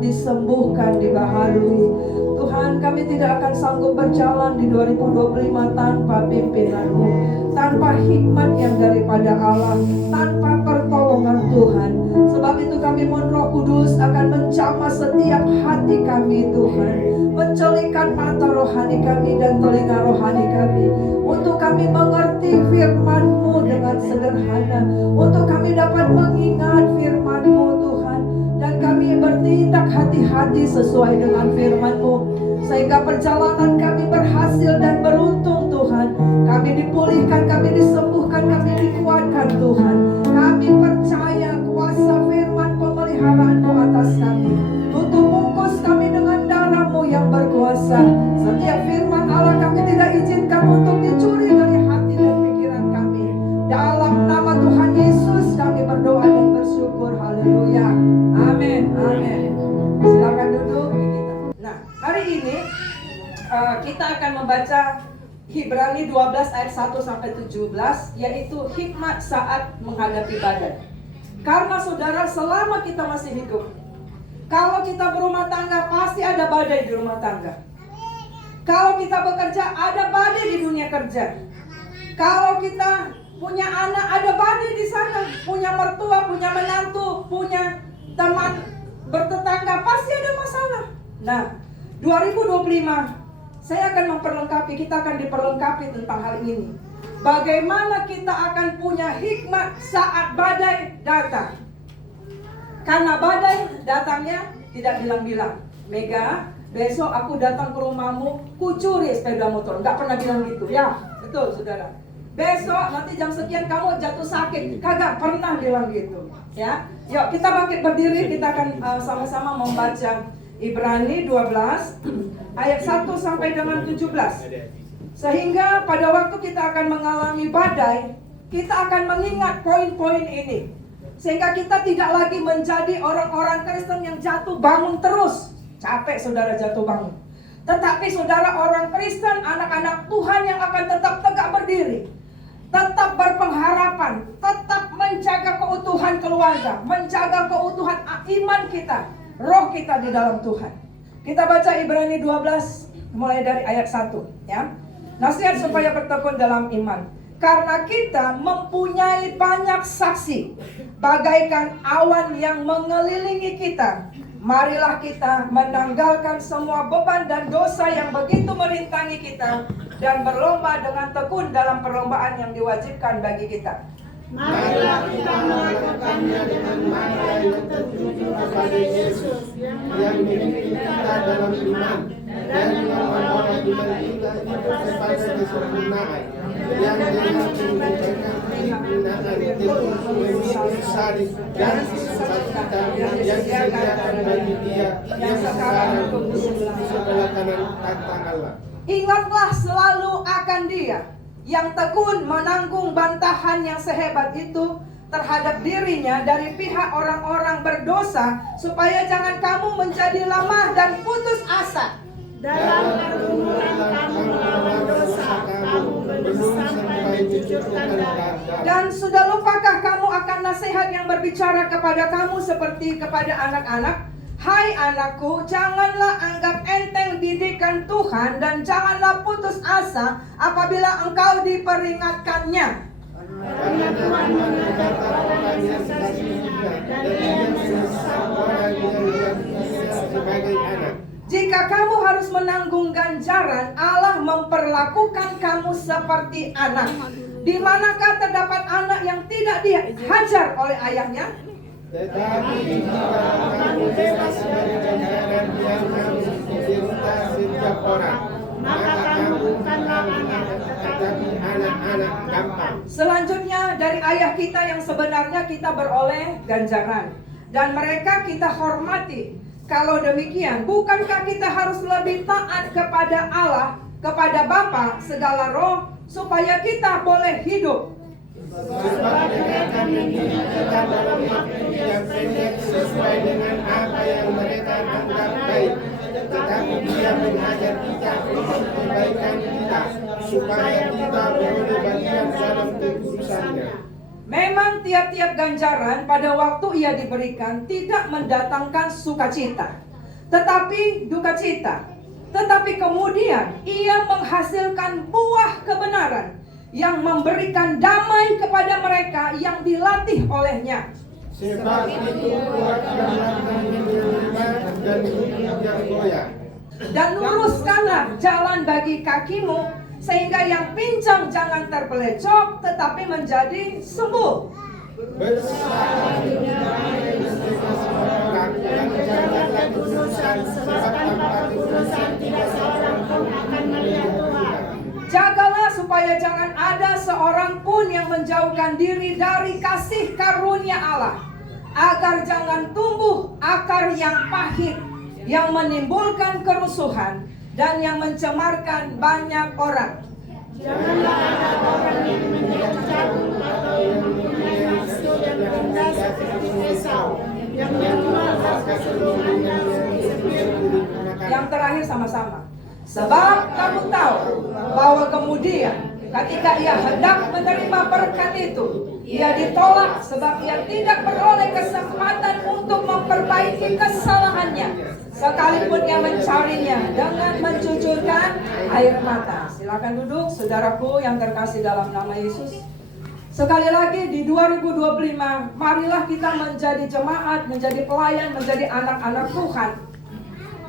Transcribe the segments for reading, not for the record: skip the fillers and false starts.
Disembuhkan, dibaharui. Tuhan, kami tidak akan sanggup berjalan di 2025 tanpa pimpinan-Mu, tanpa hikmat yang daripada Allah, tanpa pertolongan Tuhan. Sebab itu kami mohon Roh Kudus akan menjamah setiap hati kami Tuhan, mencelikan mata rohani kami dan telinga rohani kami, untuk kami mengerti firman-Mu dengan sederhana, untuk kami dapat mengingat firman-Mu Tuhan, dan kami bertindak hati-hati sesuai dengan firman-Mu, sehingga perjalanan kami berhasil dan beruntung Tuhan. Kami dipulihkan, kami disembuhkan, kami dikuatkan Tuhan. Kami percaya kuasa firman pemeliharaan-Mu atas kami. Tutup bungkus kami dengan darah-Mu yang berkuasa. Setiap firman Allah kami tidak izinkan untuk dicuri dari hati dan pikiran kami. Dalam nama Tuhan Yesus kami berdoa dan bersyukur. Haleluya. Amin. Amin. Silakan duduk. Nah, hari ini kita akan membaca Ibrani 12 ayat 1 sampai 17, yaitu hikmat saat menghadapi badai. Karena saudara, selama kita masih hidup, kalau kita berumah tangga pasti ada badai di rumah tangga. Kalau kita bekerja ada badai di dunia kerja. Kalau kita punya anak ada badai di sana, punya mertua, punya menantu, punya teman bertetangga, pasti ada masalah. Nah, 2025 saya akan memperlengkapi, kita akan diperlengkapi tentang hal ini. Bagaimana kita akan punya hikmat saat badai datang. Karena badai datangnya tidak bilang-bilang. Mega, besok aku datang ke rumahmu, kucuri sepeda motor. Gak pernah bilang gitu, ya? Betul, saudara. Besok nanti jam sekian kamu jatuh sakit. Kagak pernah bilang gitu, ya. Yuk kita bangkit berdiri, kita akan sama-sama membaca Ibrani 12 ayat 1 sampai dengan 17. Sehingga pada waktu kita akan mengalami badai, kita akan mengingat poin-poin ini. Sehingga kita tidak lagi menjadi orang-orang Kristen yang jatuh bangun terus. Capek saudara jatuh bangun. Tetapi saudara orang Kristen, anak-anak Tuhan yang akan tetap tegak berdiri, tetap berpengharapan, tetap menjaga keutuhan keluarga, menjaga keutuhan iman kita, roh kita di dalam Tuhan. Kita baca Ibrani 12 mulai dari ayat 1 ya. Nasihat supaya bertekun dalam iman. Karena kita mempunyai banyak saksi, bagaikan awan yang mengelilingi kita. Marilah kita menanggalkan semua beban dan dosa yang begitu merintangi kita, dan berlomba dengan tekun dalam perlombaan yang diwajibkan bagi kita. Marilah kita melakukannya dengan mata yang tertuju kepada Yesus yang memimpin kita dalam iman dan yang membawa kita hidup kepada kesempurnaan, yang dengan menunjukkan pembinaan ilmu sari dan sukacita yang disediakan bagi Dia yang sekarang duduk di sebelah kanan tahta Allah. Ingatlah selalu akan Dia yang tekun menanggung bantahan yang sehebat itu terhadap dirinya dari pihak orang-orang berdosa, supaya jangan kamu menjadi lemah dan putus asa. Dalam pergumulan kamu melawan dosa, kamu belum sampai mencucurkan darah. Dan sudah lupakah kamu akan nasihat yang berbicara kepada kamu seperti kepada anak-anak? Hai anakku, janganlah anggap enteng didikan Tuhan, dan janganlah putus asa apabila engkau diperingatkannya. Karena Tuhan mengajar orang yang sesungguhnya, dan Dia menyesal orang yang sebagai anak. Jika kamu harus menanggung ganjaran, Allah memperlakukan kamu seperti anak. Di manakah terdapat anak yang tidak dihajar oleh ayahnya? Tetapi jika kamu bebas dari ganjaran yang harus diderita setiap orang, maka kamu bukanlah anak, tetapi anak-anak gampang. Selanjutnya dari ayah kita yang sebenarnya kita beroleh ganjaran, dan mereka kita hormati. Kalau demikian, bukankah kita harus lebih taat kepada Allah, kepada Bapa segala roh, supaya kita boleh hidup? Sebab mereka mendidik kita dalam waktu yang pendek sesuai dengan apa yang mereka anggap baik. Tetapi Dia mengajar kita untuk kebaikan kita, supaya kita boleh bagian dalam kekudusannya. Memang tiap-tiap ganjaran pada waktu ia diberikan tidak mendatangkan sukacita, tetapi duka cita. Tetapi kemudian ia menghasilkan buah kebenaran yang memberikan damai kepada mereka yang dilatih olehnya. Sebab itu buat yang menerima dan yang goyah. Dan luruskanlah jalan bagi kakimu, sehingga yang pincang jangan terpelecok, tetapi menjadi sembuh. Bersalah dan janganlah kudusan, sebab tanpa kudusan tidak seorang pun akan melihat Tuhan. Jagalah supaya jangan ada seorang pun yang menjauhkan diri dari kasih karunia Allah, agar jangan tumbuh akar yang pahit, yang menimbulkan kerusuhan dan yang mencemarkan banyak orang. Janganlah ada orang yang menjadi jauh atau yang mempunyai nafsu dan rendah seperti Esau, yang menjual harga seluruhnya Yang terakhir sama-sama. Sebab kamu tahu bahwa kemudian ketika ia hendak menerima berkat itu, ia ditolak sebab ia tidak beroleh kesempatan untuk memperbaiki kesalahannya, sekalipun ia mencarinya dengan mencucurkan air mata. Silakan duduk, saudaraku yang terkasih dalam nama Yesus. Sekali lagi di 2025, marilah kita menjadi jemaat, menjadi pelayan, menjadi anak-anak Tuhan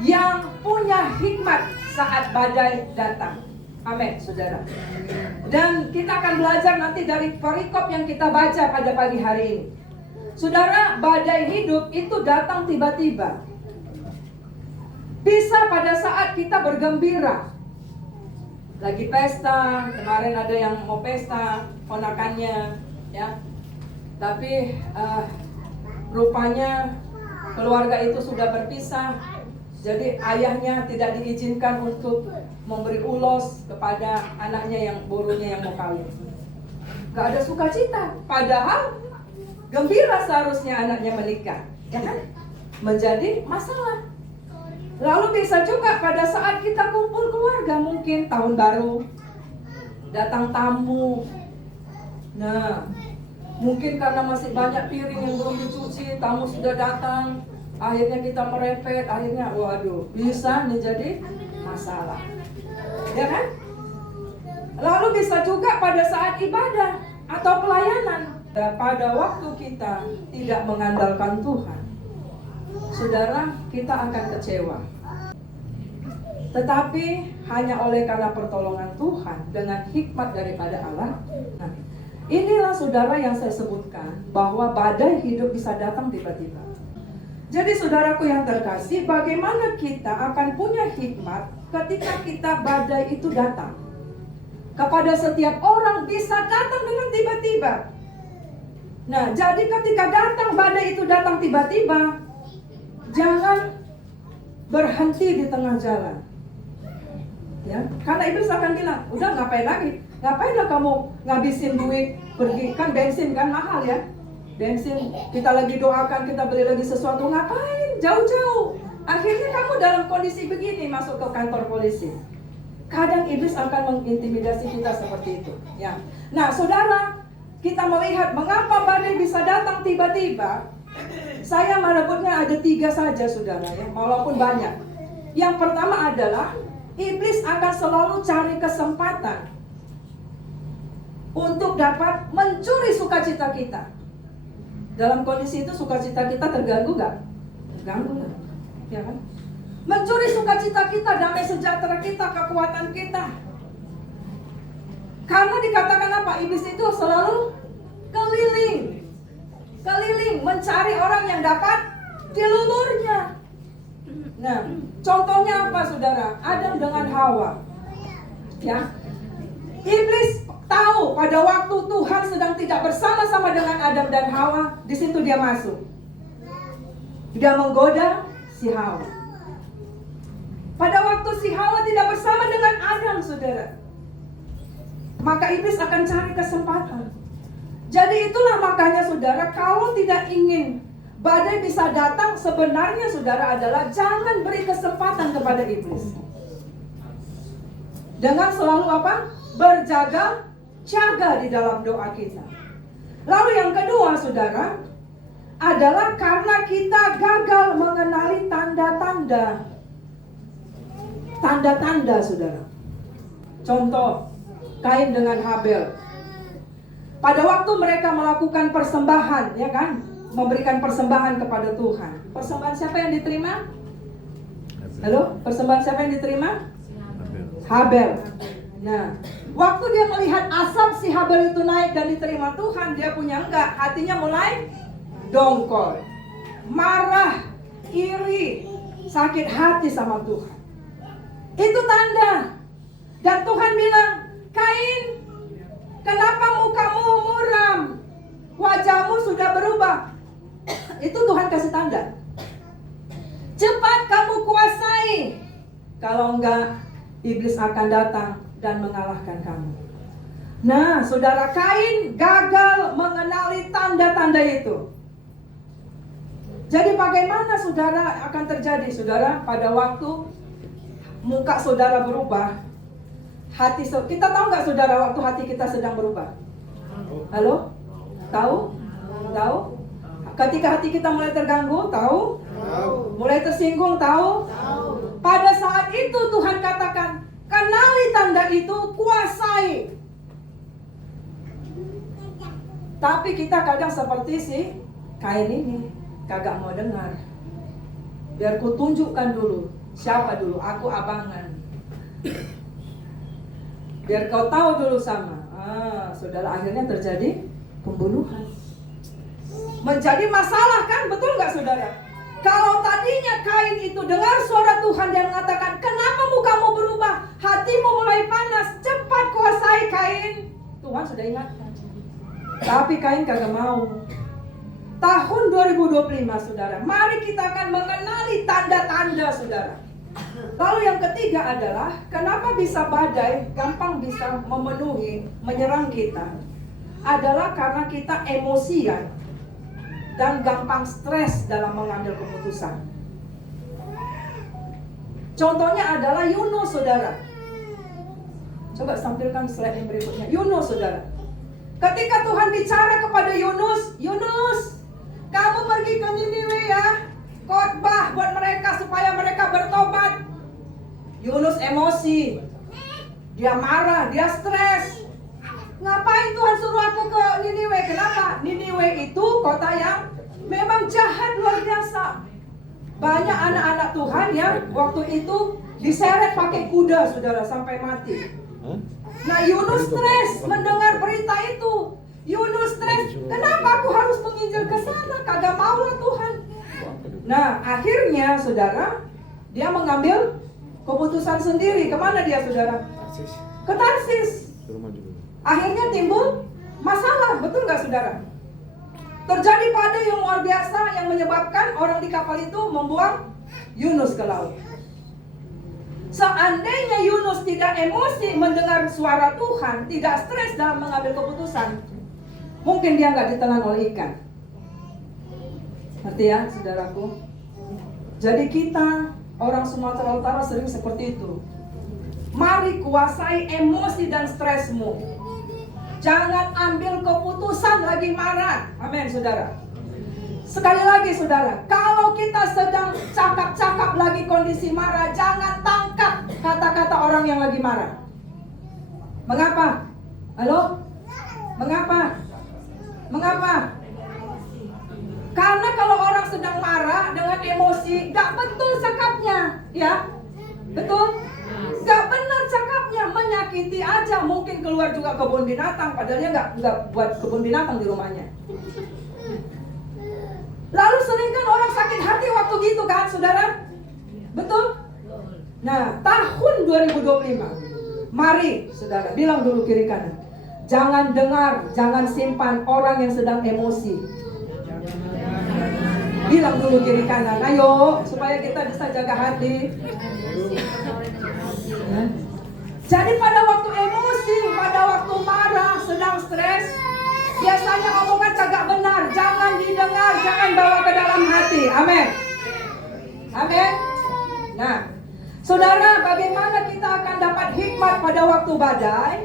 yang punya hikmat saat badai datang. Amin, saudara. Dan kita akan belajar nanti dari perikop yang kita baca pada pagi hari ini. Saudara, badai hidup itu datang tiba-tiba. Bisa pada saat kita bergembira, lagi pesta, kemarin ada yang mau pesta, ponakannya, ya. Tapi rupanya keluarga itu sudah berpisah, Jadi ayahnya tidak diizinkan untuk memberi ulos kepada anaknya yang borunya yang mau kawin. Gak ada sukacita. Padahal gembira seharusnya anaknya menikah, ya kan? Menjadi masalah. Lalu bisa juga pada saat kita kumpul keluarga, mungkin tahun baru, datang tamu. Nah, mungkin karena masih banyak piring yang belum dicuci, tamu sudah datang. Akhirnya kita merepet, akhirnya waduh, bisa menjadi masalah. Ya kan? Lalu bisa juga pada saat ibadah atau pelayanan. Pada waktu kita tidak mengandalkan Tuhan, saudara, kita akan kecewa. Tetapi hanya oleh karena pertolongan Tuhan dengan hikmat daripada Allah. Nah, inilah saudara yang saya sebutkan bahwa badai hidup bisa datang tiba-tiba. Jadi saudaraku yang terkasih, bagaimana kita akan punya hikmat ketika kita badai itu datang? Kepada setiap orang bisa datang dengan tiba-tiba. Nah, jadi ketika datang badai itu datang tiba-tiba, jangan berhenti di tengah jalan. Ya, karena iblis akan bilang, udah ngapain lagi? Ngapainlah kamu ngabisin duit pergi, kan bensin kan mahal ya? Bensin, kita lagi doakan, kita beli lagi sesuatu, ngapain? Jauh-jauh. Akhirnya kamu dalam kondisi begini masuk ke kantor polisi. Kadang iblis akan mengintimidasi kita seperti itu. Ya. Nah, saudara, kita melihat mengapa badai bisa datang tiba-tiba. Saya menyebutnya ada 3 saja, saudara, ya, walaupun banyak. Yang pertama adalah iblis akan selalu cari kesempatan untuk dapat mencuri sukacita kita. Dalam kondisi itu sukacita kita terganggu gak? Terganggu lah, ya kan? Mencuri sukacita kita, damai sejahtera kita, kekuatan kita. Karena dikatakan apa? Iblis itu selalu keliling, mencari orang yang dapat dilulurnya. Nah, contohnya apa, saudara? Adam dengan Hawa. Ya, iblis tahu pada waktu Tuhan sedang tidak bersama-sama dengan Adam dan Hawa, di situ dia masuk. Dia menggoda si Hawa. Pada waktu si Hawa tidak bersama dengan Adam, saudara, maka iblis akan cari kesempatan. Jadi itulah makanya, saudara, kalau tidak ingin badai bisa datang, sebenarnya saudara adalah jangan beri kesempatan kepada iblis. Dengan selalu apa? Berjaga-jaga di dalam doa kita. Lalu yang kedua, saudara, adalah karena kita gagal mengenali tanda-tanda. Tanda-tanda, saudara. Contoh, Kain dengan Habel. Pada waktu mereka melakukan persembahan, ya kan? Memberikan persembahan kepada Tuhan. Persembahan siapa yang diterima? Halo? Persembahan siapa yang diterima? Habel. Nah, waktu dia melihat asap si Habel itu naik dan diterima Tuhan, dia punya enggak, hatinya mulai dongkol, marah, iri, sakit hati sama Tuhan. Itu tanda. Dan Tuhan bilang, Kain, kenapa mukamu muram? Wajahmu sudah berubah. Itu Tuhan kasih tanda. Cepat kamu kuasai. Kalau enggak, iblis akan datang dan mengalahkan kamu. Nah, saudara, Kain gagal mengenali tanda-tanda itu. Jadi bagaimana, saudara, akan terjadi, saudara, pada waktu muka saudara berubah, hati kita tahu nggak, saudara, waktu hati kita sedang berubah? Halo? Tahu? Tahu? Ketika hati kita mulai terganggu, tahu? Mulai tersinggung, tahu? Pada saat itu Tuhan katakan, kenali tanda itu, kuasai. Tapi kita kadang seperti si Kain ini, kagak mau dengar. Biar ku tunjukkan dulu, siapa dulu, aku abangan. Biar kau tahu dulu sama. Saudara, akhirnya terjadi pembunuhan. Menjadi masalah kan, betul gak, saudara? Kalau tadinya Kain itu dengar suara Tuhan dan mengatakan, kenapa mukamu berubah? Hatimu mulai panas, cepat kuasai Kain. Tuhan sudah ingatkan. Tapi Kain kagak mau. tahun 2025 saudara, mari kita akan mengenali tanda-tanda saudara. Lalu yang ketiga adalah kenapa bisa badai gampang bisa memenuhi, menyerang kita, adalah karena kita emosian dan gampang stres dalam mengambil keputusan. Contohnya adalah Yunus saudara. Coba tampilkan slide yang berikutnya. Yunus saudara. Ketika Tuhan bicara kepada Yunus, Yunus, kamu pergi ke Niniwe ya, khotbah buat mereka supaya mereka bertobat. Yunus emosi, dia marah, dia stres. Ngapain Tuhan suruh aku ke Niniwe? Kenapa? Niniwe itu kota yang memang jahat luar biasa. Banyak anak-anak Tuhan yang waktu itu diseret pakai kuda saudara sampai mati. Nah Yunus stres mendengar berita itu. Yunus stres, kenapa aku harus menginjil ke sana? Kagak mau lah Tuhan. Nah akhirnya saudara, dia mengambil keputusan sendiri. Kemana dia saudara? Ke Tarsis. Akhirnya timbul masalah, betul nggak saudara? Terjadi badai yang luar biasa yang menyebabkan orang di kapal itu membuang Yunus ke laut. Seandainya Yunus tidak emosi mendengar suara Tuhan, tidak stres dalam mengambil keputusan, mungkin dia nggak ditelan oleh ikan. Ngerti ya saudaraku? Jadi kita orang Sumatera Utara sering seperti itu. Mari kuasai emosi dan stresmu. Jangan ambil keputusan lagi marah. Amin saudara. Sekali lagi saudara, kalau kita sedang cakap-cakap lagi kondisi marah, jangan tangkap kata-kata orang yang lagi marah. Mengapa? Halo? Mengapa? Mengapa? Karena kalau orang sedang marah dengan emosi, gak betul cakapnya, ya? Betul? Gak benar cakapnya, menyakiti aja. Mungkin keluar juga kebun binatang, padahal dia gak buat kebun binatang di rumahnya. Lalu sering kan orang sakit hati waktu gitu kan saudara? Betul? Nah tahun 2025, mari saudara, bilang dulu kiri kanan, jangan dengar, jangan simpan orang yang sedang emosi. Bilang dulu kiri kanan, ayo supaya kita bisa jaga hati. Ya. Jadi pada waktu emosi, pada waktu marah, sedang stres, biasanya omongan kagak benar, jangan didengar, jangan bawa ke dalam hati. Amin. Amin. Nah, saudara, bagaimana kita akan dapat hikmat pada waktu badai?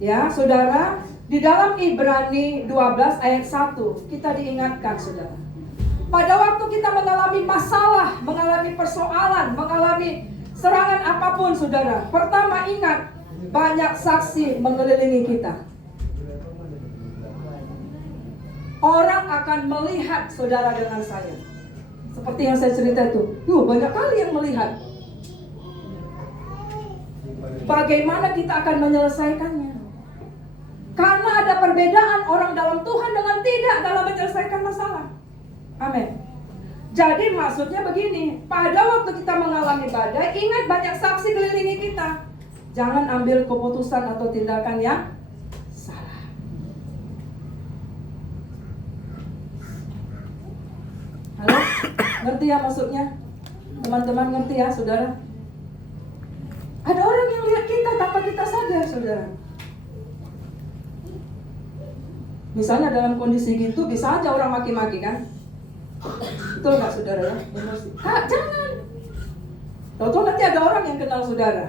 Ya, saudara, di dalam Ibrani 12 ayat 1 kita diingatkan, saudara. Pada waktu kita mengalami masalah, mengalami persoalan, mengalami serangan apapun, saudara, pertama ingat, banyak saksi mengelilingi kita. Orang akan melihat saudara dengan saya. Seperti yang saya cerita itu, banyak kali yang melihat. Bagaimana kita akan menyelesaikannya? Karena ada perbedaan orang dalam Tuhan dengan tidak dalam menyelesaikan masalah. Amin. Jadi maksudnya begini, pada waktu kita mengalami badai, ingat banyak saksi kelilingi kita. Jangan ambil keputusan atau tindakan yang salah. Halo? Ngerti ya maksudnya? Teman-teman ngerti ya saudara? Ada orang yang lihat kita tanpa kita sadar saudara. Misalnya dalam kondisi gitu bisa aja orang maki-maki kan? Betul nggak saudara ya? Emosi. Jangan. Tahu-tahu nanti ada orang yang kenal saudara.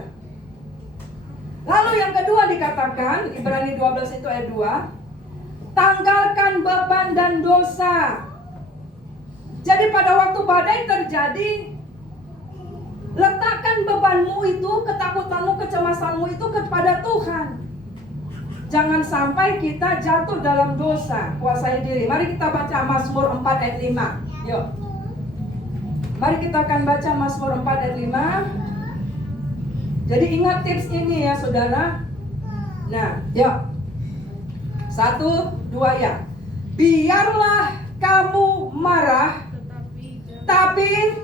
Lalu yang kedua dikatakan, Ibrani 12 itu ayat 2, tanggalkan beban dan dosa. Jadi pada waktu badai terjadi, letakkan bebanmu itu, ketakutanmu, kecemasanmu itu kepada Tuhan. Jangan sampai kita jatuh dalam dosa. Kuasai diri. Mari kita baca Mazmur 4 ayat 5. Yuk. Mari kita akan baca Mazmur 4 ayat 5. Jadi ingat tips ini ya saudara. Nah, yuk. 1, 2 ya. Biarlah kamu marah, tapi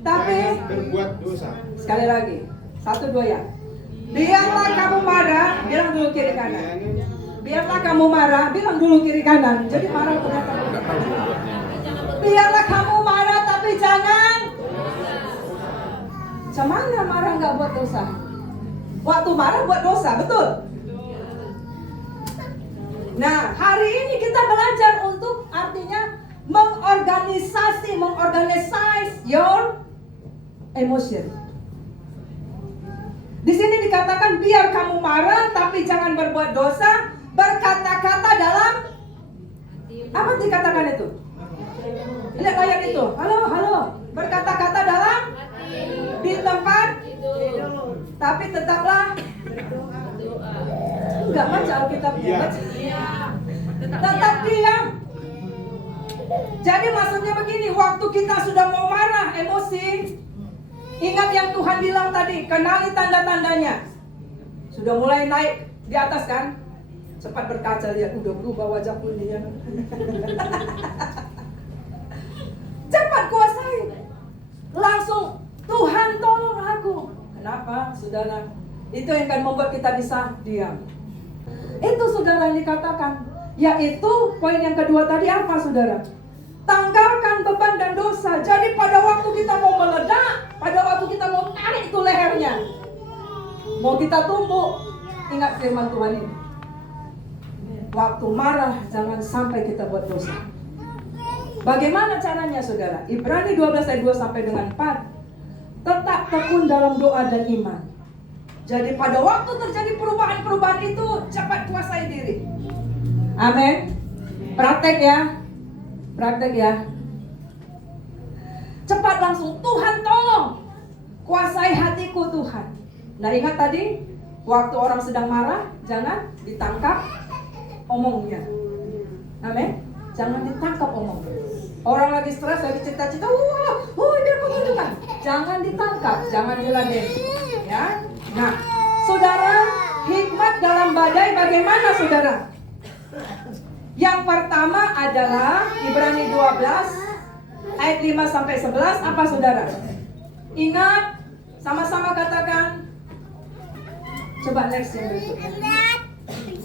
berbuat dosa. Sekali lagi. 1, 2 ya. Biarlah kamu marah, bilang dulu kiri kanan. Biarlah kamu marah, bilang dulu kiri kanan. Jadi marah ternyata. Biarlah kamu marah tapi jangan. Mana marah nggak buat dosa? Waktu marah buat dosa, betul? Nah, hari ini kita belajar untuk artinya mengorganisasi your emotion. Di sini dikatakan biar kamu marah tapi jangan berbuat dosa, berkata-kata dalam apa dikatakan itu? Lihat ayat itu. Halo. Berkata-kata dalam di tempat tapi tetaplah enggak baca Alkitabnya. Tetap diam. Jadi maksudnya begini, waktu kita sudah mau marah, emosi, ingat yang Tuhan bilang tadi, kenali tanda-tandanya. Sudah mulai naik di atas kan? Cepat berkaca, lihat udah berubah wajahku ini ya. Cepat kuasai. Langsung Tuhan tolong aku. Kenapa saudara? Itu yang akan membuat kita bisa diam. Itu saudara yang dikatakan. Yaitu poin yang kedua tadi apa saudara? Tanggalkan beban dan dosa. Jadi pada waktu kita mau meledak, pada waktu kita mau tarik itu lehernya, mau kita tumbuk, ingat firman Tuhan ini. Waktu marah jangan sampai kita buat dosa. Bagaimana caranya saudara? Ibrani 12 ayat 2 sampai dengan 4. Tetap tekun dalam doa dan iman. Jadi pada waktu terjadi perubahan-perubahan itu, cepat kuasai diri. Amin. Praktek ya. Cepat langsung, Tuhan tolong. Kuasai hatiku Tuhan. Nah ingat tadi, waktu orang sedang marah, jangan ditangkap omongnya. Amin. Jangan ditangkap omongnya. Orang lagi stres, lagi cita-cita, biar aku tunjukkan. Jangan ditangkap, jangan diladenin. Ya. Nah, saudara, hikmat dalam badai bagaimana saudara? Yang pertama adalah Ibrani 12 ayat 5 sampai 11. Apa saudara? Ingat, sama-sama katakan. Coba next yang berikutnya.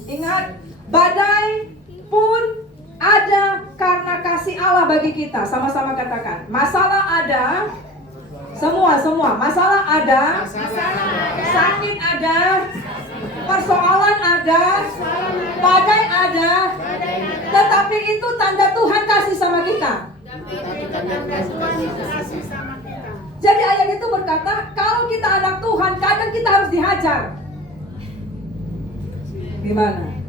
Ingat, badai pun ada karena kasih Allah bagi kita. Sama-sama katakan. Masalah ada. Semua. Masalah ada. Sakit ada. Persoalan ada. Badai ada. Tetapi itu tanda Tuhan kasih sama kita. Jadi ayat itu berkata, kalau kita anak Tuhan, kadang kita harus dihajar. Gimana?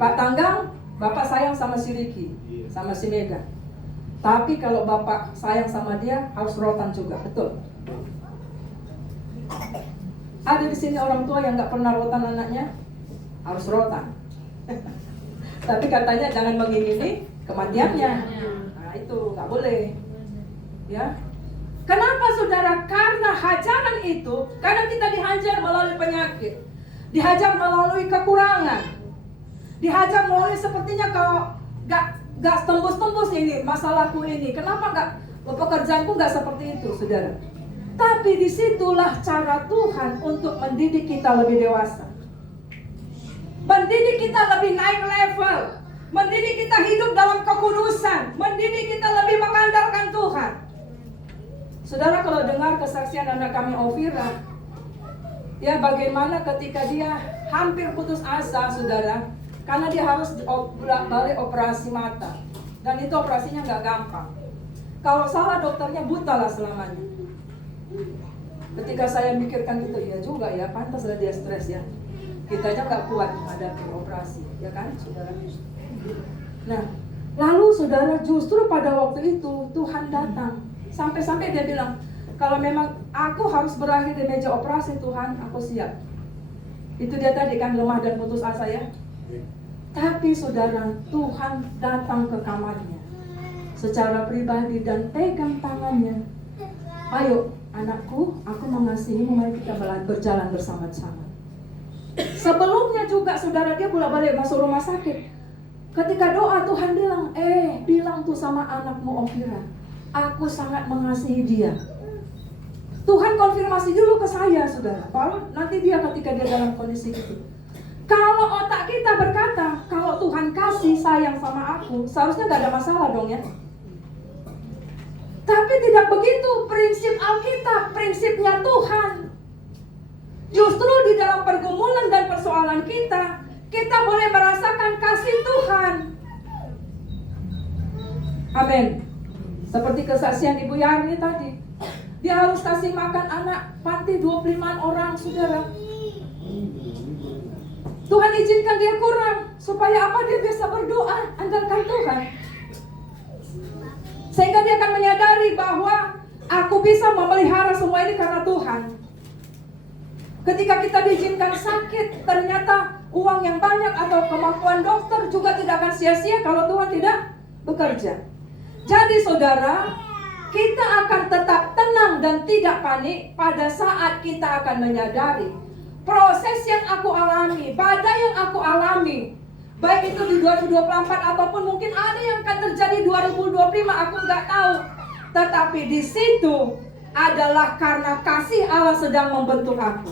Pak Tanggang, Bapak sayang sama si Riki, sama si Mega. Tapi kalau Bapak sayang sama dia, harus rotan juga, betul? Ada di sini orang tua yang nggak pernah rotan anaknya, harus rotan. Tapi katanya jangan mengingini kematiannya. Nah itu nggak boleh. Ya. Kenapa saudara? Karena hajaran itu, kadang kita dihajar melalui penyakit, dihajar melalui kekurangan, dihajar melalui sepertinya kalau nggak tembus-tembus ini masalahku ini. Kenapa nggak pekerjaanku nggak seperti itu, saudara? Tapi disitulah cara Tuhan untuk mendidik kita lebih dewasa, mendidik kita lebih naik level, mendidik kita hidup dalam kekudusan, mendidik kita lebih mengandalkan Tuhan. Saudara, kalau dengar kesaksian anak kami Ovira, ya bagaimana ketika dia hampir putus asa, saudara, karena dia harus balik operasi mata, dan itu operasinya nggak gampang. Kalau salah dokternya buta lah selamanya. Ketika saya mikirkan itu, ya juga ya, pantas lah dia stres ya. Kita aja nggak kuat menghadapi operasi, ya kan, saudara? Nah, lalu saudara, justru pada waktu itu Tuhan datang. Sampai-sampai dia bilang, kalau memang aku harus berakhir di meja operasi, Tuhan, aku siap. Itu dia tadi kan, lemah dan putus asa ya. Tapi saudara, Tuhan datang ke kamarnya secara pribadi dan pegang tangannya. Ayo anakku, aku mengasihimu, mari kita berjalan bersama-sama. Sebelumnya juga saudara, dia bolak-balik masuk rumah sakit. Ketika doa, Tuhan bilang, bilang tuh sama anakmu Ovira, aku sangat mengasihi dia. Tuhan konfirmasi dulu ke saya, saudara, bahwa nanti dia ketika dia dalam kondisi itu. Kalau otak kita berkata, kalau kalau Tuhan kasih sayang sama aku, seharusnya gak ada masalah dong ya. Tapi tidak begitu prinsip Alkitab, prinsipnya Tuhan. Justru di dalam pergumulan dan persoalan kita boleh merasakan kasih Tuhan. Amin. Seperti kesaksian Ibu Yani tadi. Dia harus kasih makan anak panti 25 orang, saudara. Tuhan izinkan dia kurang, supaya apa? Dia bisa berdoa, andalkan Tuhan. Sehingga dia akan menyadari bahwa aku bisa memelihara semua ini karena Tuhan. Ketika kita diizinkan sakit, ternyata uang yang banyak atau kemampuan dokter juga tidak akan sia-sia kalau Tuhan tidak bekerja. Jadi saudara, kita akan tetap tenang dan tidak panik pada saat kita akan menyadari proses yang aku alami, badai yang aku alami, baik itu di 2024 ataupun mungkin ada yang akan terjadi 2025, aku nggak tahu. Tetapi di situ adalah karena kasih Allah sedang membentuk aku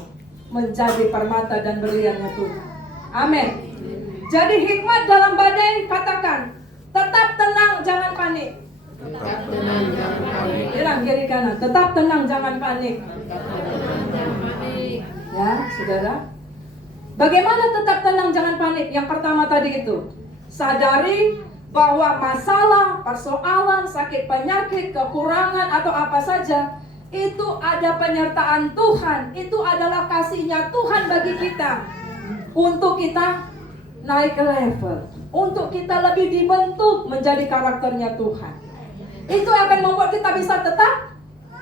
menjadi permata dan berliannya Tuhan. Amin. Jadi hikmat dalam badai, katakan, tetap tenang, jangan panik. Tetap tenang, jangan panik. Bilang kiri kanan, tetap tenang, jangan panik. Ya, saudara. Bagaimana tetap tenang, jangan panik? Yang pertama tadi itu, sadari bahwa masalah, persoalan, sakit penyakit, kekurangan atau apa saja, itu ada penyertaan Tuhan. Itu adalah kasihnya Tuhan bagi kita, untuk kita naik ke level, untuk kita lebih dibentuk menjadi karakternya Tuhan. Itu akan membuat kita bisa tetap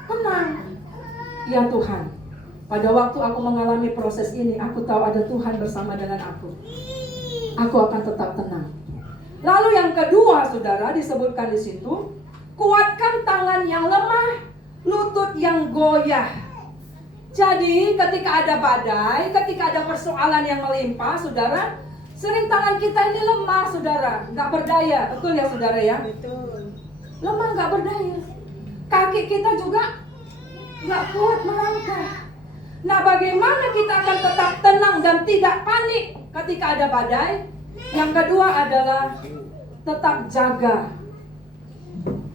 tenang. Ya Tuhan, pada waktu aku mengalami proses ini, aku tahu ada Tuhan bersama dengan aku. Aku akan tetap tenang. Lalu yang kedua, saudara, disebutkan di situ, kuatkan tangan yang lemah, lutut yang goyah. Jadi ketika ada badai, ketika ada persoalan yang melimpah, saudara, sering tangan kita ini lemah, saudara, nggak berdaya. Betul ya saudara ya? Betul. Lemah, nggak berdaya. Kaki kita juga nggak kuat melangkah. Nah, bagaimana kita akan tetap tenang dan tidak panik ketika ada badai? Yang kedua adalah tetap jaga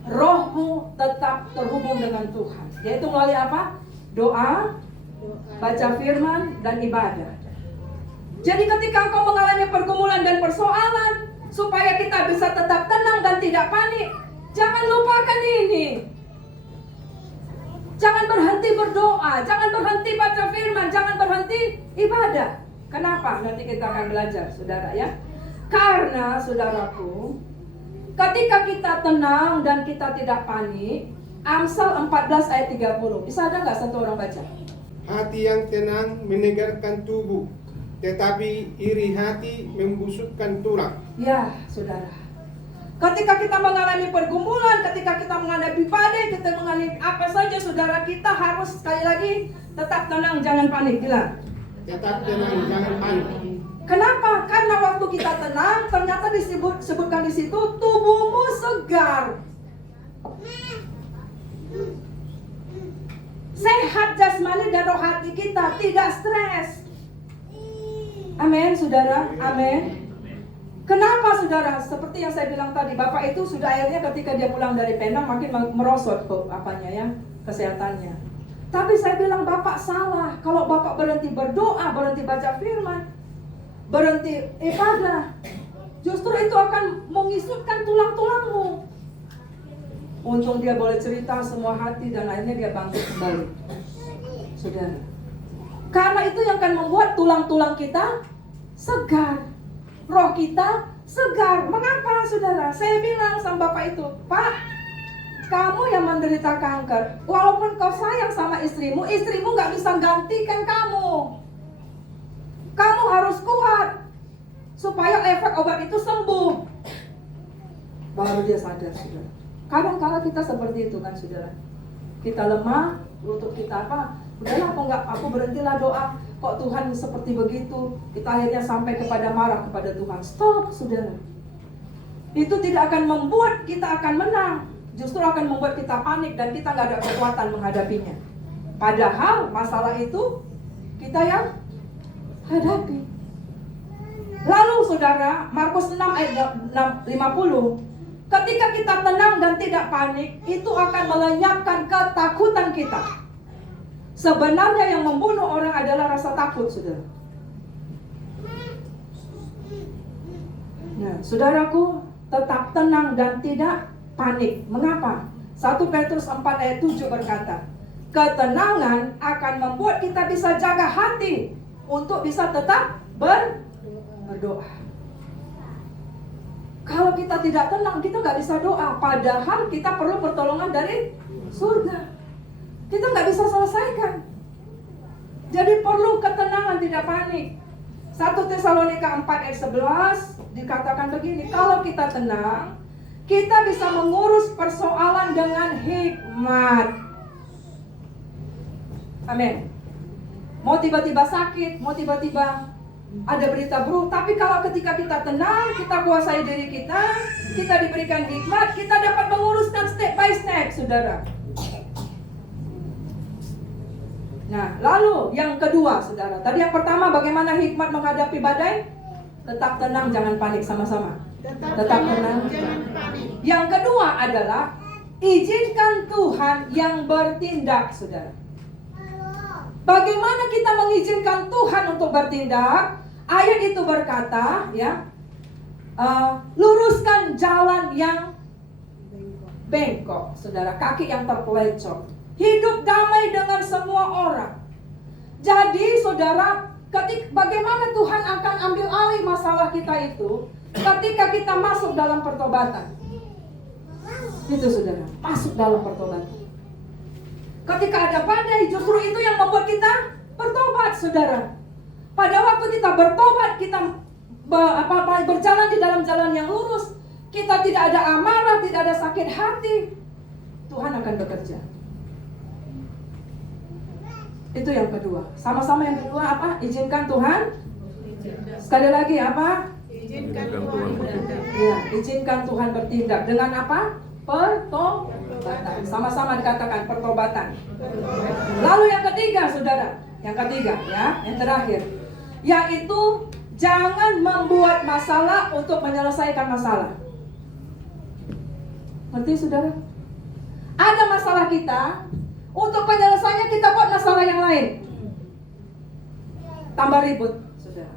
rohmu, tetap terhubung dengan Tuhan. Yaitu melalui apa? Doa, baca firman, dan ibadah. Jadi ketika engkau mengalami pergumulan dan persoalan, supaya kita bisa tetap tenang dan tidak panik, jangan lupakan ini. Jangan berhenti berdoa, jangan berhenti baca firman, jangan berhenti ibadah. Kenapa? Nanti kita akan belajar, saudara ya. Karena, saudaraku, ketika kita tenang dan kita tidak panik, Amsal 14 ayat 30. Bisa ada nggak satu orang baca? Hati yang tenang menyegarkan tubuh, tetapi iri hati membusukkan tulang. Ya, saudara. Ketika kita mengalami pergumulan, ketika kita menghadapi badai, kita mengalami apa saja, saudara, kita harus sekali lagi tetap tenang, jangan panik. Bilang. Tetap tenang, jangan panik. Kenapa? Karena waktu kita tenang, ternyata disebutkan di situ tubuhmu segar, sehat jasmani dan rohani kita, tidak stres. Amin, saudara. Amin. Kenapa, saudara? Seperti yang saya bilang tadi, bapak itu sudah akhirnya ketika dia pulang dari Penang makin merosot kesehatannya. Tapi saya bilang, bapak salah. Kalau bapak berhenti berdoa, berhenti baca firman, berhenti ibadah, justru itu akan mengisupkan tulang-tulangmu. Untung dia boleh cerita semua hati dan akhirnya dia bangkit kembali, saudara. Karena itu yang akan membuat tulang-tulang kita segar, roh kita segar. Mengapa, saudara? Saya bilang sama bapak itu, Pak, kamu yang menderita kanker, walaupun kau sayang sama istrimu gak bisa gantikan kamu. Kamu harus kuat supaya efek obat itu sembuh. Baru dia sadar, saudara. Kadang-kala kita seperti itu kan, saudara. Kita lemah, lutut kita apa? Udahlah, aku berhentilah doa. Kok Tuhan seperti begitu? Kita akhirnya sampai kepada marah kepada Tuhan. Stop, saudara. Itu tidak akan membuat kita akan menang. Justru akan membuat kita panik dan kita gak ada kekuatan menghadapinya. Padahal masalah itu kita yang hadapi. Lalu saudara, Markus 6 ayat 50, ketika kita tenang dan tidak panik, itu akan melenyapkan ketakutan kita. Sebenarnya yang membunuh orang adalah rasa takut, saudara. Nah, saudaraku, tetap tenang dan tidak panik. Mengapa? 1 Petrus 4 ayat 7 berkata, ketenangan akan membuat kita bisa jaga hati untuk bisa tetap berdoa. Kalau kita tidak tenang, kita nggak bisa doa. Padahal kita perlu pertolongan dari surga. Kita nggak bisa selesaikan. Jadi perlu ketenangan, tidak panik. 1 Tesalonika 4 ayat 11 dikatakan begini, kalau kita tenang, kita bisa mengurus persoalan dengan hikmat. Amin. Mau tiba-tiba sakit, mau tiba-tiba ada berita buruk, tapi kalau ketika kita tenang, kita kuasai diri kita diberikan hikmat, kita dapat menguruskan step by step, saudara. Nah, lalu yang kedua, saudara. Tadi yang pertama, bagaimana hikmat menghadapi badai? Tetap tenang, jangan panik, sama-sama. Tetap tenang, jangan panik. Yang kedua adalah izinkan Tuhan yang bertindak, saudara. Bagaimana kita mengizinkan Tuhan untuk bertindak? Ayat itu berkata, ya, luruskan jalan yang bengkok, saudara, kaki yang terpelecok. Hidup damai dengan semua orang. Jadi, saudara, bagaimana Tuhan akan ambil alih masalah kita itu ketika kita masuk dalam pertobatan? Itu, saudara, masuk dalam pertobatan. Ketika ada badai, justru itu yang membuat kita bertobat, saudara. Pada waktu kita bertobat, kita berjalan di dalam jalan yang lurus, kita tidak ada amarah, tidak ada sakit hati, Tuhan akan bekerja. Itu yang kedua. Sama-sama yang kedua apa? Izinkan Tuhan. Sekali lagi apa? Izinkan Tuhan bertindak. Ya, izinkan Tuhan bertindak. Dengan apa? Pertobatan. Sama-sama dikatakan pertobatan. Lalu yang ketiga, saudara. Yang ketiga, ya, yang terakhir, yaitu jangan membuat masalah untuk menyelesaikan masalah. Ngerti, saudara? Ada masalah kita, untuk penyelesaiannya kita buat masalah yang lain. Tambah ribut, saudara.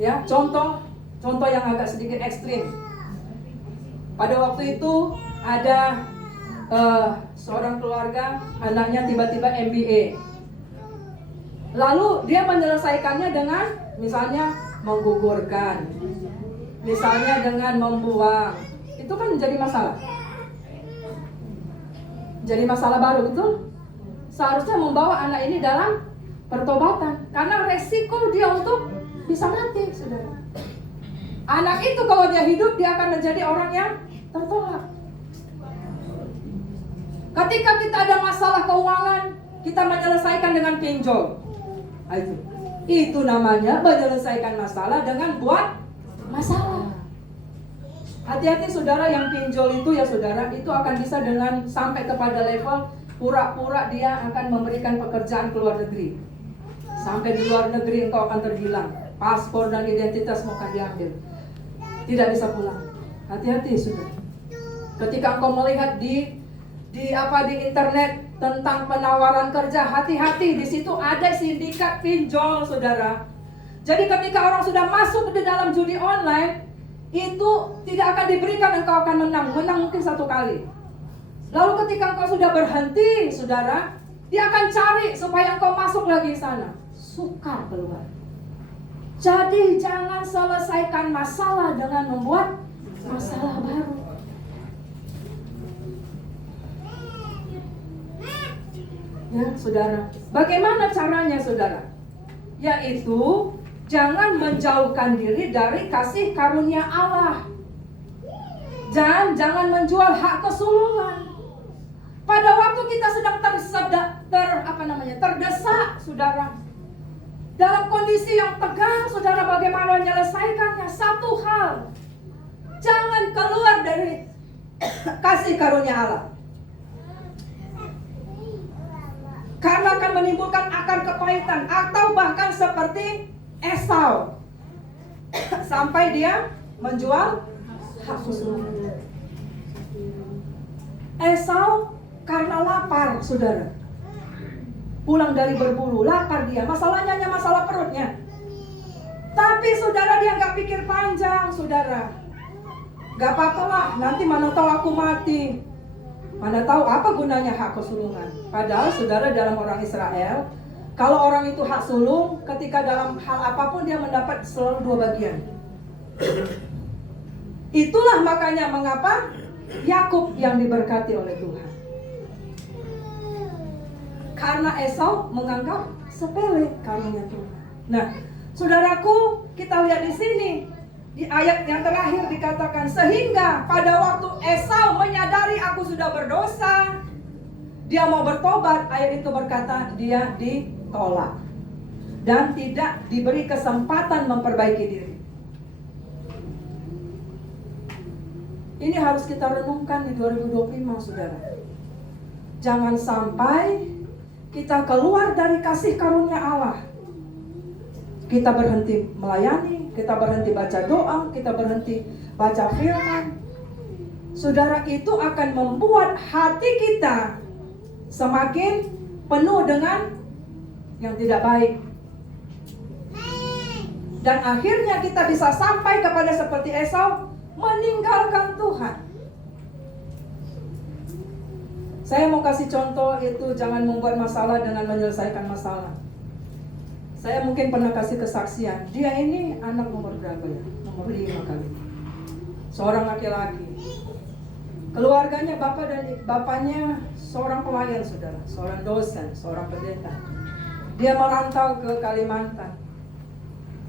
Ya, contoh yang agak sedikit ekstrim. Pada waktu itu ada seorang keluarga, anaknya tiba-tiba MBA. Lalu dia menyelesaikannya dengan misalnya menggugurkan, misalnya dengan membuang. Itu kan menjadi masalah. Jadi masalah baru, betul? Seharusnya membawa anak ini dalam pertobatan, karena resiko dia untuk bisa mati, saudara. Anak itu kalau dia hidup, dia akan menjadi orang yang tertolak. Ketika kita ada masalah keuangan, kita menyelesaikan dengan pinjol. Itu namanya menyelesaikan masalah dengan buat masalah. Hati-hati, saudara, yang pinjol itu ya, saudara, itu akan bisa dengan sampai kepada level pura-pura dia akan memberikan pekerjaan ke luar negeri. Sampai di luar negeri engkau akan terhilang, paspor dan identitas mau akan diambil, tidak bisa pulang. Hati-hati, saudara. Ketika engkau melihat di internet tentang penawaran kerja, hati-hati, di situ ada sindikat pinjol, saudara. Jadi ketika orang sudah masuk ke dalam judi online, itu tidak akan diberikan, engkau akan menang mungkin 1 kali. Lalu ketika engkau sudah berhenti, saudara, dia akan cari supaya engkau masuk lagi sana, sukar keluar. Jadi jangan selesaikan masalah dengan membuat masalah baru. Ya, saudara, bagaimana caranya, saudara? Yaitu jangan menjauhkan diri dari kasih karunia Allah. Jangan menjual hak kesulungan. Pada waktu kita sedang terdesak, saudara, dalam kondisi yang tegang, saudara, bagaimana menyelesaikannya? Satu hal, jangan keluar dari kasih karunia Allah, karena akan menimbulkan akar kepahitan atau bahkan seperti Esau sampai dia menjual hak kesulungan. Esau karena lapar, saudara. Pulang dari berburu, lapar dia. Masalahnya hanya masalah perutnya. Tapi saudara, dia nggak pikir panjang, saudara. Gak apa-apa lah, nanti mana tahu aku mati. Mana tahu apa gunanya hak kesulungan. Padahal saudara, dalam orang Israel, kalau orang itu hak sulung, ketika dalam hal apapun dia mendapat selalu 2 bagian. Itulah makanya mengapa Yakub yang diberkati oleh Tuhan. Karena Esau menganggap sepele karunia Tuhan. Nah, saudaraku, kita lihat di sini. Di ayat yang terakhir dikatakan, sehingga pada waktu Esau menyadari aku sudah berdosa, dia mau bertobat. Ayat itu berkata dia ditolak dan tidak diberi kesempatan memperbaiki diri. Ini harus kita renungkan di 2025, saudara. Jangan sampai kita keluar dari kasih karunia Allah. Kita berhenti melayani, kita berhenti baca doa, kita berhenti baca firman. Saudara, itu akan membuat hati kita semakin penuh dengan yang tidak baik. Dan akhirnya kita bisa sampai kepada seperti Esau, meninggalkan Tuhan. Saya mau kasih contoh itu, jangan membuat masalah dengan menyelesaikan masalah. Saya mungkin pernah kasih kesaksian, dia ini anak nomor berapa ya? Nomor 5 kali. Seorang laki-laki. Keluarganya bapaknya seorang pelayan, saudara, seorang dosen, seorang pendeta. Dia merantau ke Kalimantan.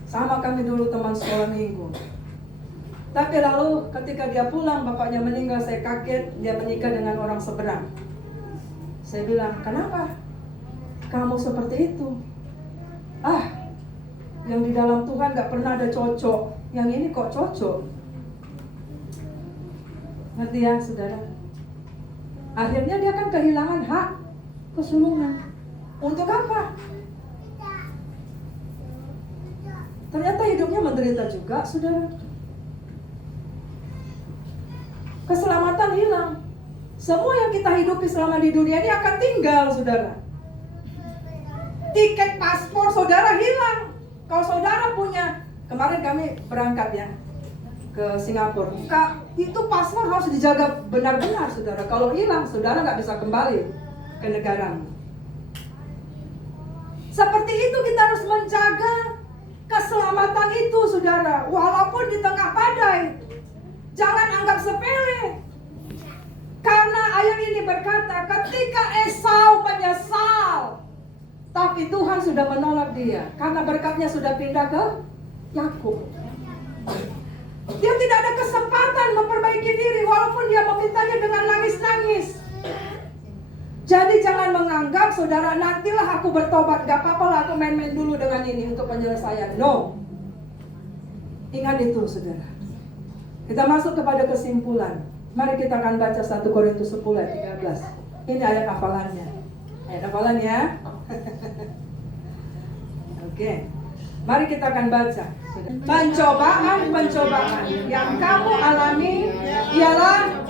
Sama kami dulu teman sekolah minggu. Tapi lalu ketika dia pulang, bapaknya meninggal, saya kaget, dia menikah dengan orang seberang. Saya bilang, kenapa kamu seperti itu? Yang di dalam Tuhan gak pernah ada cocok, yang ini kok cocok. Ngerti ya, saudara? Akhirnya dia kan kehilangan hak kesulungan. Untuk apa? Ternyata hidupnya menderita juga, saudara. Keselamatan hilang. Semua yang kita hidupi selama di dunia ini akan tinggal, saudara. Tiket paspor saudara hilang. Kalau saudara punya, kemarin kami berangkat ya ke Singapura. Itu paspor harus dijaga benar-benar, saudara. Kalau hilang, saudara nggak bisa kembali ke negara. Seperti itu kita harus menjaga keselamatan itu, saudara. Walaupun di tengah badai, jangan anggap sepele. Karena ayat ini berkata, ketika Esau menyesal, tapi Tuhan sudah menolak dia karena berkatnya sudah pindah ke Yakub. Dia tidak ada kesempatan memperbaiki diri walaupun dia memintanya dengan nangis-nangis. Jadi jangan menganggap, saudara, nantilah aku bertobat, gak apa-apa lah aku main-main dulu dengan ini untuk penyelesaian. No. Ingat itu, saudara. Kita masuk kepada kesimpulan. Mari kita akan baca 1 Korintus 10 ayat 13. Ini ayat hafalannya. Ayat hafalan ya. Oke. Mari kita akan baca. Pencobaan yang kamu alami ialah,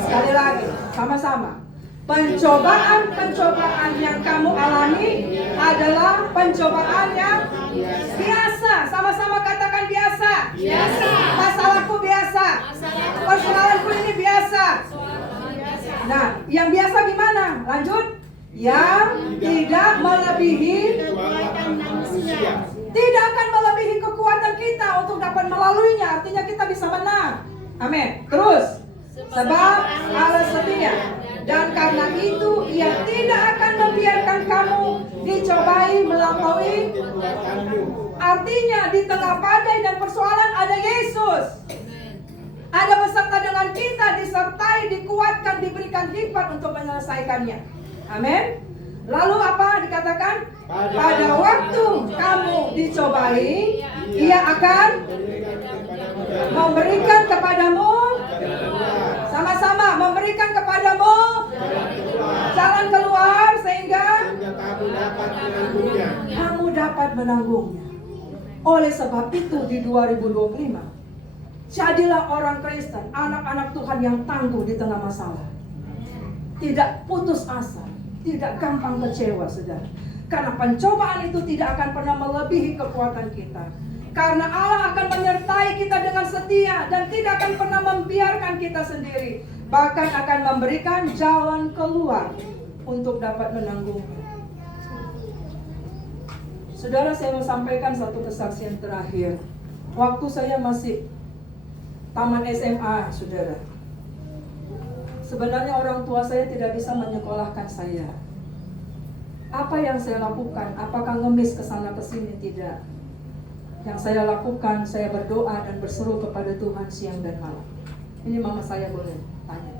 sekali lagi, sama-sama. Pencobaan yang kamu alami adalah pencobaan yang biasa. Sama-sama katakan biasa. Biasa. Masalahku biasa. Persoalanku ini biasa. Nah, yang biasa gimana? Lanjut. Yang tidak melebihi, tidak akan melebihi kekuatan kita untuk dapat melaluinya. Artinya kita bisa menang. Amin. Terus, sebab Allah setia, dan karena itu Ia tidak akan membiarkan kamu dicobai melampaui. Artinya di tengah badai dan persoalan ada Yesus. Ada beserta dengan kita, disertai, dikuatkan, diberikan hikmat untuk menyelesaikannya. Amin. Lalu apa dikatakan? Pada waktu kamu dicobai, Ia akan memberikan kepadamu, sama-sama memberikan kepadamu jalan keluar sehingga kamu dapat menanggungnya. Oleh sebab itu di 2025, jadilah orang Kristen, anak-anak Tuhan yang tangguh di tengah masalah. Tidak putus asa, tidak gampang kecewa, saudara. Karena pencobaan itu tidak akan pernah melebihi kekuatan kita. Karena Allah akan menyertai kita dengan setia dan tidak akan pernah membiarkan kita sendiri. Bahkan akan memberikan jalan keluar untuk dapat menanggungnya. Saudara, saya mau sampaikan satu kesaksian terakhir. Waktu saya masih taman SMA, saudara, sebenarnya orang tua saya tidak bisa menyekolahkan saya. Apa yang saya lakukan? Apakah ngemis ke sana ke sini? Tidak. Yang saya lakukan, saya berdoa dan berseru kepada Tuhan siang dan malam. Ini mama saya boleh tanya.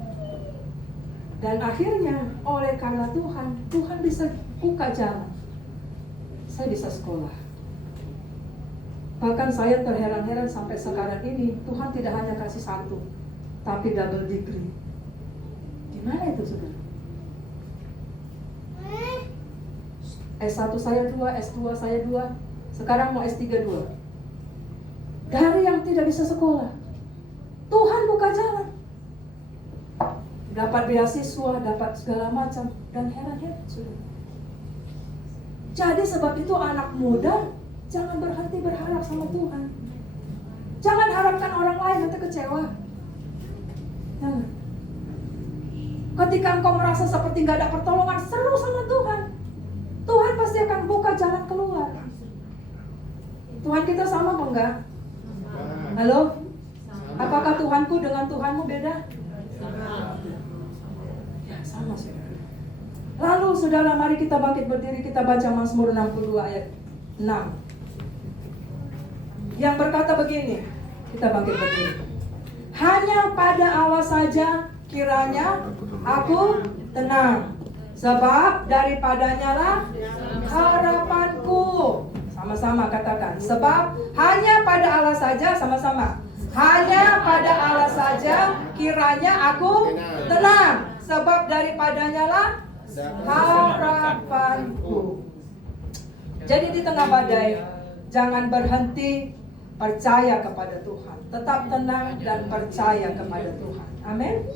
Dan akhirnya oleh karena Tuhan bisa buka jalan. Saya bisa sekolah. Bahkan saya terheran-heran sampai sekarang ini, Tuhan tidak hanya kasih satu, tapi double degree. Gimana itu, saudara? S1 saya 2, S2 saya 2, sekarang mau S3 2. Dari yang tidak bisa sekolah, Tuhan buka jalan. Dapat beasiswa, dapat segala macam, dan heran-heran, saudara. Jadi sebab itu anak muda, jangan berhenti berharap sama Tuhan. Jangan harapkan orang lain, nanti kecewa. Jangan. Ketika engkau merasa seperti gak ada pertolongan, seru sama Tuhan. Tuhan pasti akan buka jalan keluar. Tuhan kita sama apa enggak? Halo? Apakah Tuhanku dengan Tuhanmu beda? Ya, sama saudara. Lalu saudara, mari kita bangkit berdiri, kita baca Mazmur 62 ayat 6. Yang berkata begini, kita bangkit berdiri. Hanya pada Allah saja kiranya aku tenang, sebab daripadanya lah harapanku. Sama-sama katakan, sebab hanya pada Allah saja, sama-sama. Hanya pada Allah saja kiranya aku tenang, sebab daripadanya lah harapanku. Jadi di tengah badai, jangan berhenti percaya kepada Tuhan. Tetap tenang dan percaya kepada Tuhan. Amin.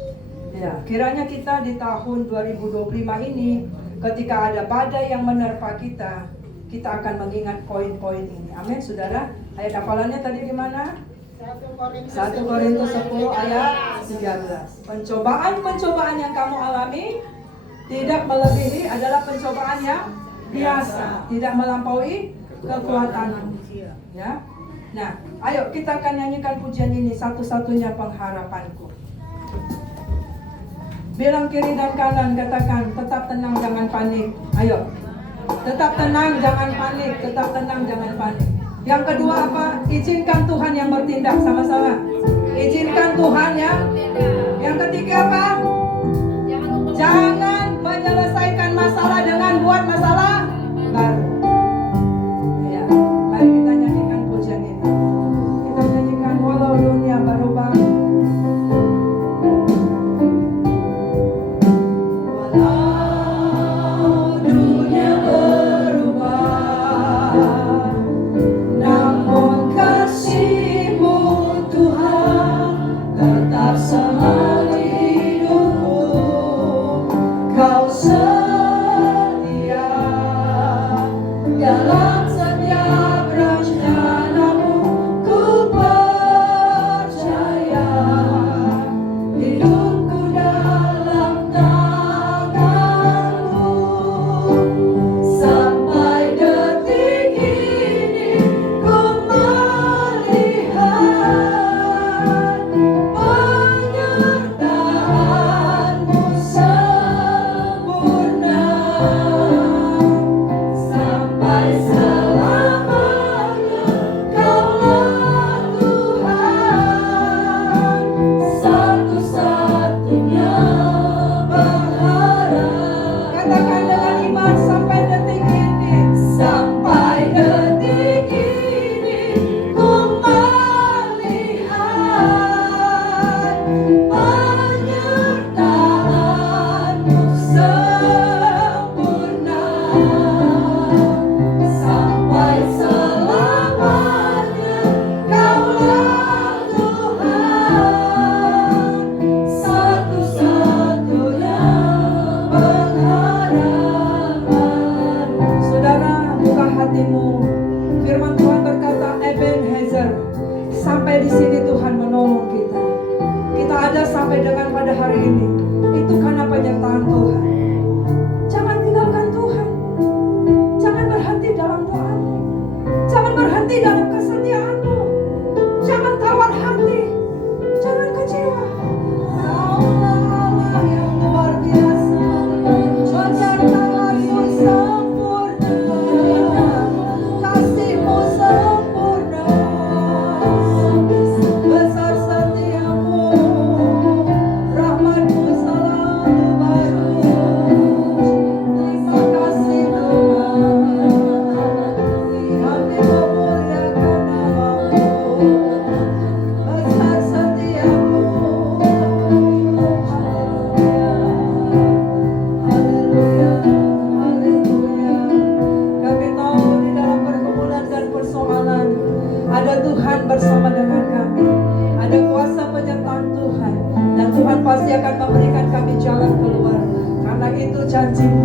Ya, kiranya kita di tahun 2025 ini, ketika ada badai yang menerpa kita, kita akan mengingat poin-poin ini. Amin, saudara. Ayat hafalannya tadi di mana? 1 Korintus 10 ayat 13. Pencobaan-pencobaan yang kamu alami tidak melebihi, adalah pencobaan yang biasa, tidak melampaui kekuatanmu. Ya. Nah, ayo kita akan nyanyikan pujian ini, satu-satunya pengharapanku. Bilang kiri dan kanan, katakan, tetap tenang, jangan panik. Ayo. Tetap tenang, jangan panik. Tetap tenang, jangan panik. Yang kedua apa? Izinkan Tuhan yang bertindak, sama-sama. Izinkan Tuhan yang ketiga apa? Jangan menyelesaikan masalah dengan buat masalah baru. Ya, mari kita nyanyikan pujian ini. Kita nyanyikan walau dunia berubah.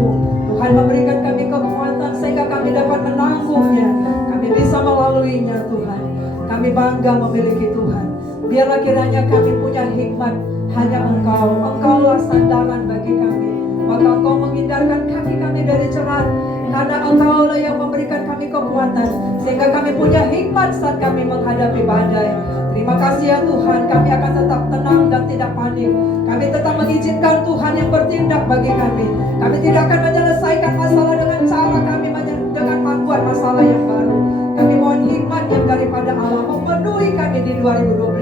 kasih-Mu. Tuhan memberikan kami kekuatan sehingga kami dapat menanggungnya. Kami bisa melaluinya Tuhan. Kami bangga memiliki Tuhan. Biarlah kiranya kami punya hikmat. Hanya Engkaulah sandaran bagi kami. Maka Engkau menghindarkan kaki kami dari cerat. Karena Engkaulah yang memberikan kami kekuatan. Sehingga kami punya hikmat saat kami menghadapi badai. Terima kasih ya Tuhan. Kami akan tetap tenang dan tidak panik. Kami tetap mengizinkan Tuhan yang bertindak bagi kami. Kami tidak akan menyelesaikan masalah dengan cara kami dengan membuat masalah yang baru. Kami mohon hikmat yang daripada Allah memenuhi kami di 2020.